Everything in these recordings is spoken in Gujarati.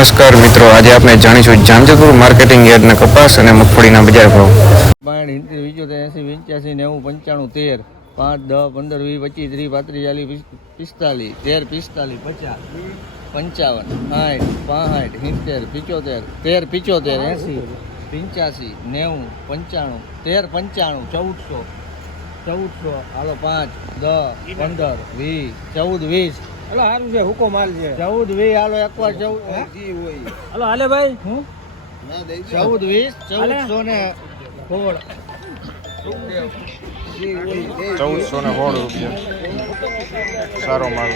નમસ્કાર મિત્રો, આજે આપણે જાણીશું જામજતપુર માર્કેટિંગ યાર્ડના કપાસ અને મગફળીના બજાર ભાવ. ઇંતેર એંસી, પંચ્યાસી, નેવું, પંચાણું, તેર, પાંચ, દસ, પંદર, વીસ, પચીસ, ત્રીસ, પાંત્રીસ, ચાલીસ પિસ્તાલીસ, તેર, પિસ્તાલીસ, પચાસ, પંચાવન, સાઠ, પાંસઠ, સિત્તેર, પિચોતેર, તેર, પિચોતેર, એંસી, પંચ્યાસી, નેવું, પંચાણું, તેર, પંચાણું, ચૌદસો ચૌદસો, હાલો પાંચ, દસ, પંદર, વીસ, ચૌદ, વીસ હલો સારું છે હુકો માલ છે. ચૌદ વીસ હાલો એકવાર ચૌદ. હલો હાલે ભાઈ. હું? ચૌદ વીસ ચૌદસો ને સોળ. ચૌદસો ને સોળ રૂપિયા. સારો માલ.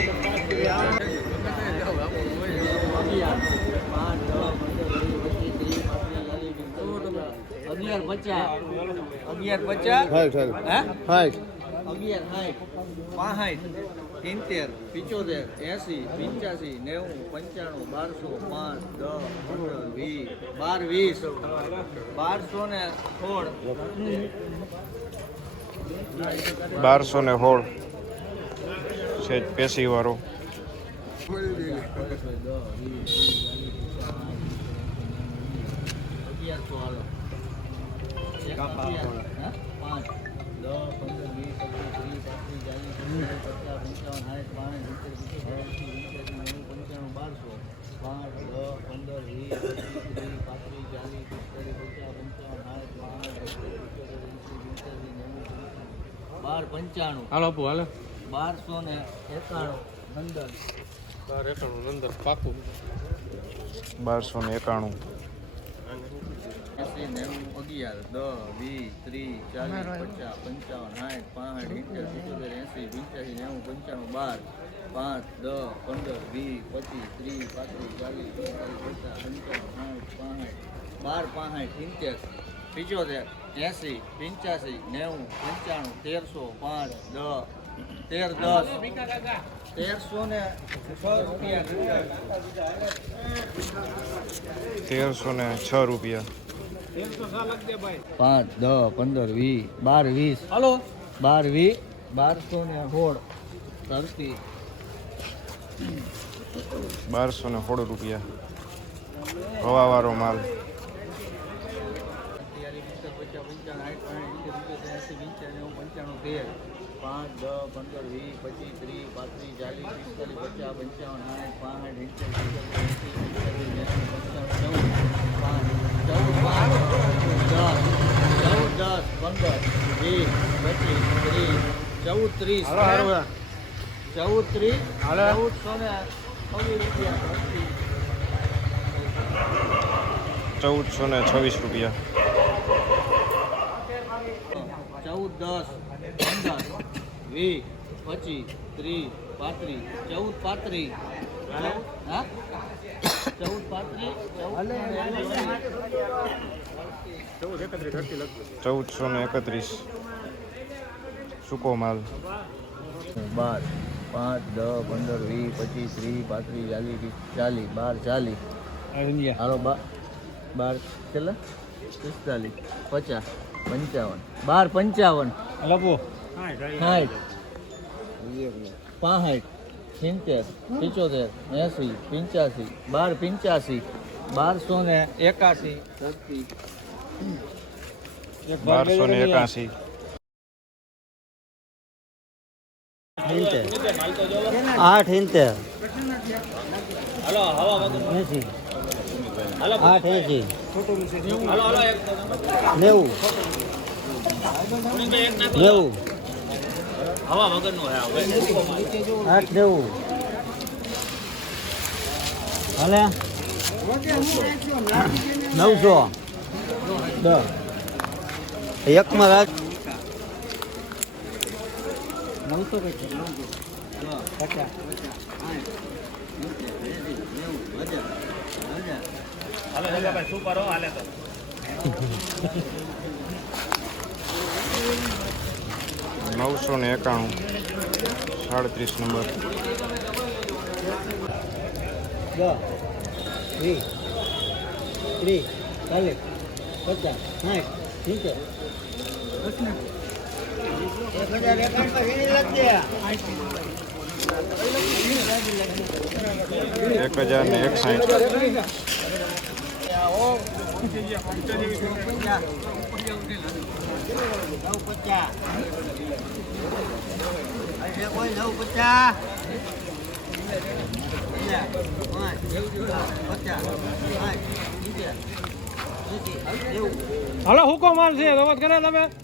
અગિયાર પચાસ. અગિયાર પચાસ હે? અગિયાર સાઠ પાસઠ સિત્તેર પિચોતેર એંસી પંચ્યાસી નેવું પંચાણું બારસો પાંચ દસ પંદર વીસ બાર વીસ બારસો ને સોળ. બારસો ને સોળ છે પેસી વાળો અગિયારસો હાલો. પાંચ. દસ પંદર વીસ પચીસ ત્રીસ પાંત્રીસ ચાલીસ પચાસ પંચાવન સાઠ બાસઠ સિત્તેર સિત્તેર એંસી પંચ્યાસી નેવું પંચાણું બારસો. પાંચ દસ પંદર વીસ પચીસ ત્રીસ પાંત્રીસ ચાલીસ પિસ્તાલીસ પચાસ પંચાવન સાઠ પાંચ સિત્તેર સિત્તેર એંસી પંચ્યાસી નેવું બાર પંચાણું. હાલો આપો હાલો. બારસો ને એકાણું અંદર બાર એકાણું નંદર પાકું. બારસો ને એકાણું. એસી નેવું અગિયાર દસ વીસ ત્રીસ ચાલીસ પચાસ પંચાવન સાઠ પાંઠ સિત્તેર સિત્તોતેર એંસી પંચ્યાસી નેવું પંચાણું બાર પાંચ દસ પંદર વીસ પચીસ ત્રીસ પાંત્રીસ ચાલીસ પિસ્તાલીસ પચાસ પંચાવન સાઠ પાંઠ બાર પાંઠ ઇઠ્યાસી પિચોતેર એંસી પંચ્યાસી નેવું પંચાણું તેરસો પાંચ દસ તેર દસ તેરસો ને છ રૂપિયા. તેરસો ને છ રૂપિયા. પાંચ દસ પંદર વીસ બાર વીસ. હલો. બાર વીસ બારસો ને સોળ. ધરતી બારસો ને સોળ રૂપિયા. હવાવાળો માલ. પાંચ દસ પંદર વીસ પચીસ ત્રીસ પાંત્રીસ ચાલીસ પિસ્તાલીસ પચાસ પંચાવન સાઠ સિત્તેર એંસી નેવું પંચાણું ચૌદ પાંચ ચૌદ પાંચ દસ ચૌદ દસ પંદર વીસ પચીસ ત્રીસ ચૌદ ત્રીસ ચૌદ ત્રીસ ચૌદસો ને છવ્વીસ રૂપિયા. ધરતી. ચૌદસો ને છવ્વીસ રૂપિયા. ચૌદ દસ પંદર વીસ પચીસ ત્રીસ પાંત્રીસ ચૌદ પાંત્રીસ. ચૌદ હા? ચૌદ પાંત્રીસ ચૌદસો ને એકત્રીસ. સૂકો માલ? બાર પાંચ દસ પંદર વીસ પચીસ ત્રીસ પાંત્રીસ ચાલીસ ચાલીસ બાર ચાલીસ. હાલો બાર બાર કેટલા? પિસ્તાલીસ પચાસ પંચાવન. બાર પંચાવન. લખો સાઠ પાંસઠ સિત્તેર પિચોતેર એંસી પંચ્યાસી બાર પંચ્યાસી બારસો ને એકાસી. બારસો ને એકાસી. આઠ હાલો હવા વગર એસી આઠ એસી નેવું. નેવું. આઠ નેવું. હાલે? નવસો. એકમાં રાખ. નવસો પચાસ હાલો શું કરો નવસો ને એકાણું. સાડત્રીસ નંબર. વીસ, ત્રીસ, ચાલીસ, પચાસ, સાઠ, સિત્તેર એક હજાર એક ને પચાસ એવું હાલો હુકો માલ છે? રમત કરે તમે?